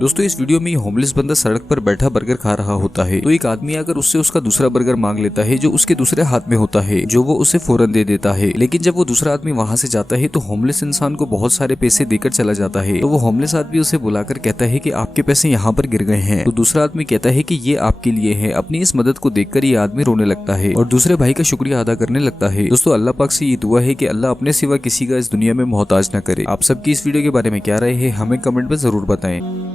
दोस्तों इस वीडियो में होमलेस बंदा सड़क पर बैठा बर्गर खा रहा होता है, तो एक आदमी आकर उससे उसका दूसरा बर्गर मांग लेता है जो उसके दूसरे हाथ में होता है, जो वो उसे फौरन दे देता है। लेकिन जब वो दूसरा आदमी वहाँ से जाता है तो होमलेस इंसान को बहुत सारे पैसे देकर चला जाता है। तो वो होमलेस आदमी उसे बुलाकर कहता है कि आपके पैसे यहाँ पर गिर गए हैं। तो दूसरा आदमी कहता है कि ये आपके लिए है। अपनी इस मदद को देखकर ये आदमी रोने लगता है और दूसरे भाई का शुक्रिया अदा करने लगता है। दोस्तों अल्लाह पाक से ये दुआ है कि अल्लाह अपने सिवा किसी का इस दुनिया में मोहताज न करे। आप सबकी इस वीडियो के बारे में क्या राय है हमें कमेंट में जरूर बताएं।